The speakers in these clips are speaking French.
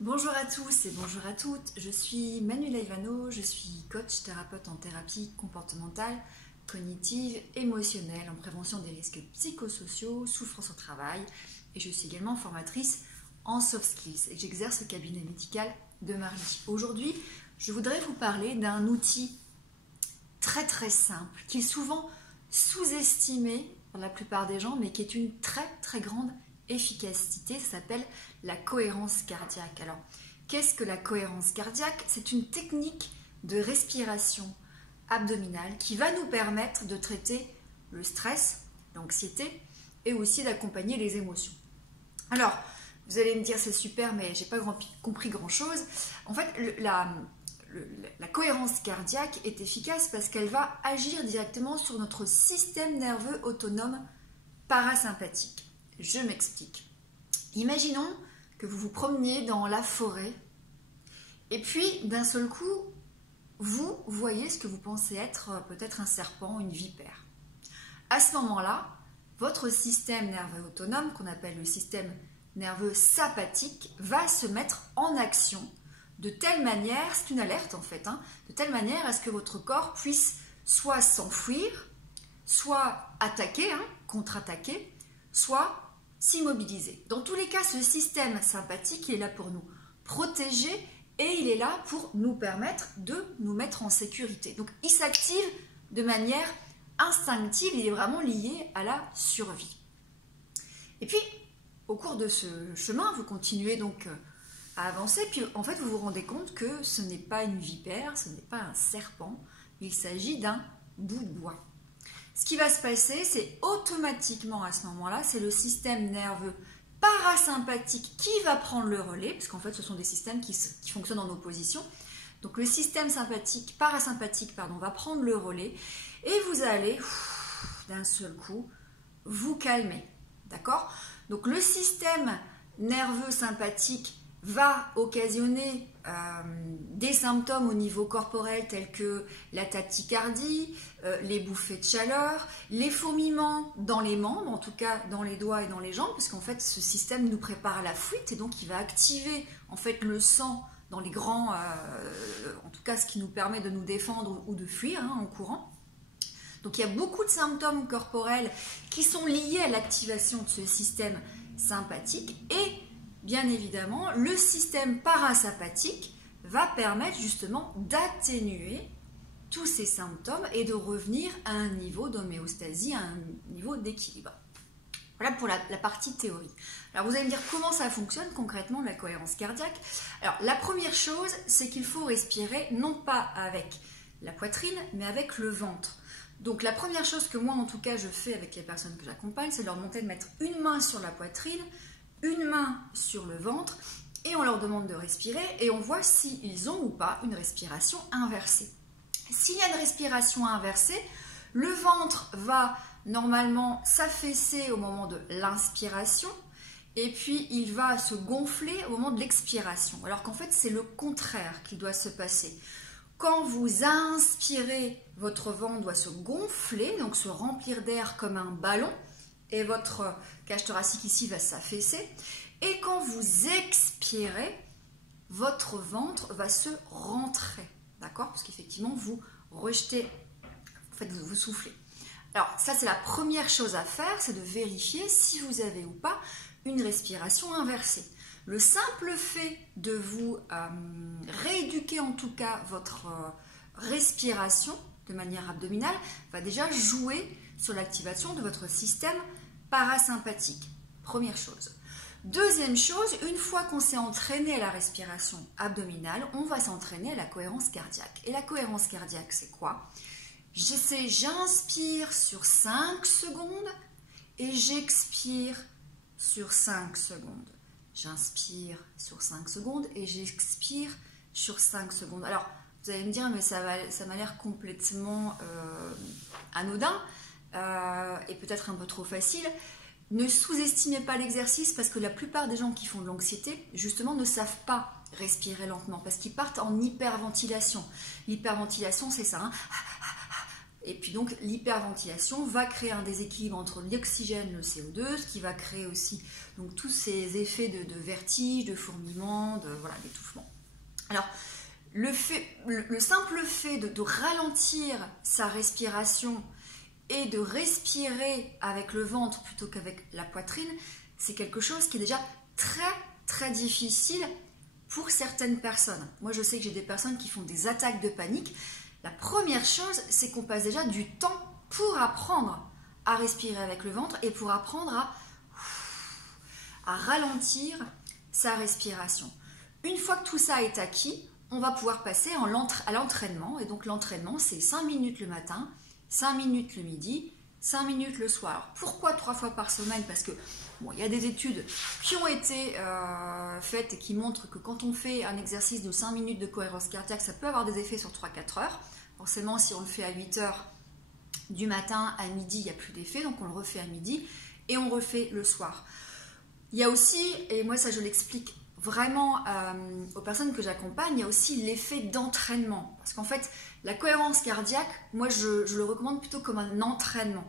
Bonjour à tous et bonjour à toutes, je suis Manuela Ivano, je suis coach thérapeute en thérapie comportementale, cognitive, émotionnelle, en prévention des risques psychosociaux, souffrance au travail et je suis également formatrice en soft skills et j'exerce au cabinet médical de Marly. Aujourd'hui, je voudrais vous parler d'un outil très simple qui est souvent sous-estimé par la plupart des gens mais qui est une très grande efficacité, ça s'appelle la cohérence cardiaque. Alors, qu'est-ce que la cohérence cardiaque? C'est une technique de respiration abdominale qui va nous permettre de traiter le stress, l'anxiété et aussi d'accompagner les émotions. Alors, vous allez me dire c'est super mais j'ai pas compris grand chose. En fait, la cohérence cardiaque est efficace parce qu'elle va agir directement sur notre système nerveux autonome parasympathique. Je m'explique. Imaginons que vous vous promeniez dans la forêt et puis d'un seul coup, vous voyez ce que vous pensez être peut-être un serpent, une vipère. À ce moment-là, votre système nerveux autonome, qu'on appelle le système nerveux sympathique, va se mettre en action de telle manière, c'est une alerte en fait, de telle manière à ce que votre corps puisse soit s'enfuir, soit attaquer, contre-attaquer, soit s'immobiliser. Dans tous les cas, ce système sympathique il est là pour nous protéger et il est là pour nous permettre de nous mettre en sécurité. Donc, il s'active de manière instinctive, il est vraiment lié à la survie. Et puis, au cours de ce chemin, vous continuez donc à avancer, puis en fait, vous vous rendez compte que ce n'est pas une vipère, ce n'est pas un serpent, il s'agit d'un bout de bois. Ce qui va se passer, c'est automatiquement à ce moment-là, c'est le système nerveux parasympathique qui va prendre le relais, parce qu'en fait, ce sont des systèmes qui fonctionnent en opposition. Donc, le système parasympathique va prendre le relais et vous allez, d'un seul coup, vous calmer. D'accord? Donc, le système nerveux sympathique va occasionner des symptômes au niveau corporel tels que la tachycardie, les bouffées de chaleur, les fourmillements dans les membres, en tout cas dans les doigts et dans les jambes, parce qu'en fait ce système nous prépare à la fuite et donc il va activer en fait le sang dans les grands, en tout cas ce qui nous permet de nous défendre ou de fuir en courant. Donc il y a beaucoup de symptômes corporels qui sont liés à l'activation de ce système sympathique et bien évidemment, le système parasympathique va permettre justement d'atténuer tous ces symptômes et de revenir à un niveau d'homéostasie, à un niveau d'équilibre. Voilà pour la partie théorie. Alors vous allez me dire comment ça fonctionne concrètement la cohérence cardiaque. Alors la première chose, c'est qu'il faut respirer non pas avec la poitrine, mais avec le ventre. Donc la première chose que moi en tout cas je fais avec les personnes que j'accompagne, c'est de leur demander de mettre une main sur la poitrine, une main sur le ventre et on leur demande de respirer et on voit s'ils ont ou pas une respiration inversée. S'il y a une respiration inversée, le ventre va normalement s'affaisser au moment de l'inspiration et puis il va se gonfler au moment de l'expiration. Alors qu'en fait, c'est le contraire qui doit se passer. Quand vous inspirez, votre ventre doit se gonfler, donc se remplir d'air comme un ballon. Et votre cage thoracique ici va s'affaisser. Et quand vous expirez, votre ventre va se rentrer. D'accord? Parce qu'effectivement, vous rejetez, en fait, vous soufflez. Alors, ça, c'est la première chose à faire, c'est de vérifier si vous avez ou pas une respiration inversée. Le simple fait de vous rééduquer, en tout cas, votre respiration de manière abdominale, va déjà jouer sur l'activation de votre système parasympathique. Première chose. Deuxième chose, une fois qu'on s'est entraîné à la respiration abdominale, on va s'entraîner à la cohérence cardiaque. Et la cohérence cardiaque, c'est quoi? J'inspire sur 5 secondes et j'expire sur 5 secondes. J'inspire sur 5 secondes et j'expire sur 5 secondes. Alors, vous allez me dire, mais ça m'a l'air complètement anodin et peut-être un peu trop facile. Ne sous-estimez pas l'exercice parce que la plupart des gens qui font de l'anxiété, justement, ne savent pas respirer lentement parce qu'ils partent en hyperventilation. L'hyperventilation, c'est ça. Et puis donc l'hyperventilation va créer un déséquilibre entre l'oxygène et le CO2, ce qui va créer aussi donc, tous ces effets de vertige, de fourmillement, d'étouffement. Alors, le simple fait de ralentir sa respiration et de respirer avec le ventre plutôt qu'avec la poitrine, c'est quelque chose qui est déjà très très difficile pour certaines personnes. Moi je sais que j'ai des personnes qui font des attaques de panique. La première chose, c'est qu'on passe déjà du temps pour apprendre à respirer avec le ventre et pour apprendre à ralentir sa respiration. Une fois que tout ça est acquis, on va pouvoir passer à l'entraînement. Et donc l'entraînement, c'est 5 minutes le matin, 5 minutes le midi, 5 minutes le soir. Alors, pourquoi 3 fois par semaine? Parce que bon, il y a des études qui ont été faites et qui montrent que quand on fait un exercice de 5 minutes de cohérence cardiaque, ça peut avoir des effets sur 3-4 heures. Forcément, si on le fait à 8 heures du matin, à midi, il n'y a plus d'effet, donc on le refait à midi et on refait le soir. Il y a aussi, et moi ça je l'explique vraiment aux personnes que j'accompagne, il y a aussi l'effet d'entraînement. Parce qu'en fait, la cohérence cardiaque, moi je le recommande plutôt comme un entraînement.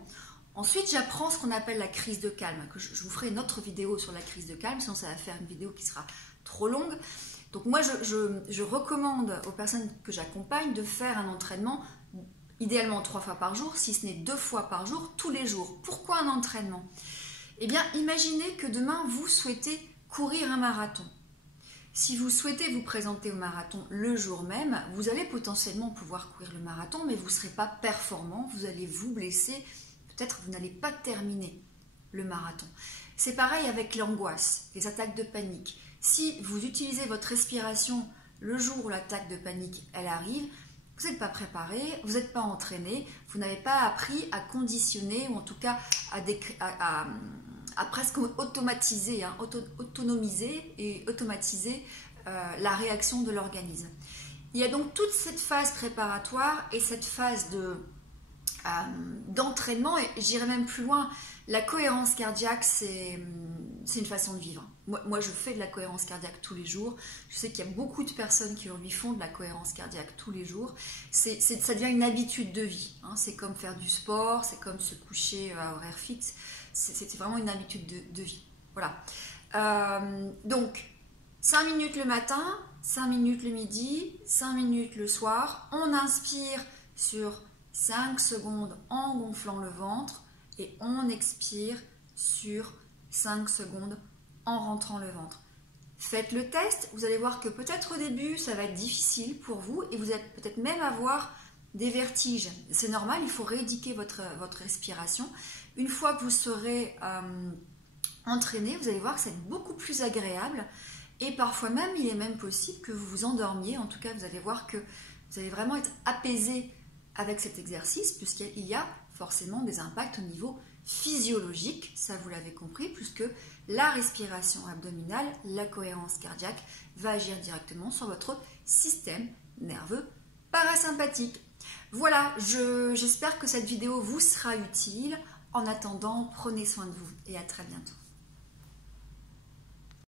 Ensuite, j'apprends ce qu'on appelle la crise de calme. Que je vous ferai une autre vidéo sur la crise de calme, sinon ça va faire une vidéo qui sera trop longue. Donc moi, je recommande aux personnes que j'accompagne de faire un entraînement, idéalement 3 fois par jour, si ce n'est 2 fois par jour, tous les jours. Pourquoi un entraînement? Eh bien, imaginez que demain, vous souhaitez courir un marathon. Si vous souhaitez vous présenter au marathon le jour même, vous allez potentiellement pouvoir courir le marathon, mais vous ne serez pas performant, vous allez vous blesser, peut-être vous n'allez pas terminer le marathon. C'est pareil avec l'angoisse, les attaques de panique. Si vous utilisez votre respiration le jour où l'attaque de panique elle arrive, vous n'êtes pas préparé, vous n'êtes pas entraîné, vous n'avez pas appris à conditionner ou en tout cas à presque automatiser, autonomiser et automatiser la réaction de l'organisme. Il y a donc toute cette phase préparatoire et cette phase d'entraînement, et j'irai même plus loin. La cohérence cardiaque, c'est une façon de vivre. Moi, je fais de la cohérence cardiaque tous les jours. Je sais qu'il y a beaucoup de personnes qui aujourd'hui font de la cohérence cardiaque tous les jours. Ça devient une habitude de vie. Hein. C'est comme faire du sport, c'est comme se coucher à horaire fixe. C'est vraiment une habitude de vie. Voilà. Donc, 5 minutes le matin, 5 minutes le midi, 5 minutes le soir. On inspire sur 5 secondes en gonflant le ventre et on expire sur 5 secondes en rentrant le ventre. Faites le test, vous allez voir que peut-être au début ça va être difficile pour vous et vous allez peut-être même avoir des vertiges. C'est normal, il faut rééduquer votre respiration. Une fois que vous serez entraîné, vous allez voir que c'est beaucoup plus agréable et parfois même il est même possible que vous vous endormiez. En tout cas, vous allez voir que vous allez vraiment être apaisé avec cet exercice puisqu'il y a forcément des impacts au niveau physiologique, ça vous l'avez compris, puisque la respiration abdominale, la cohérence cardiaque va agir directement sur votre système nerveux parasympathique. Voilà, j'espère que cette vidéo vous sera utile. En attendant, prenez soin de vous et à très bientôt.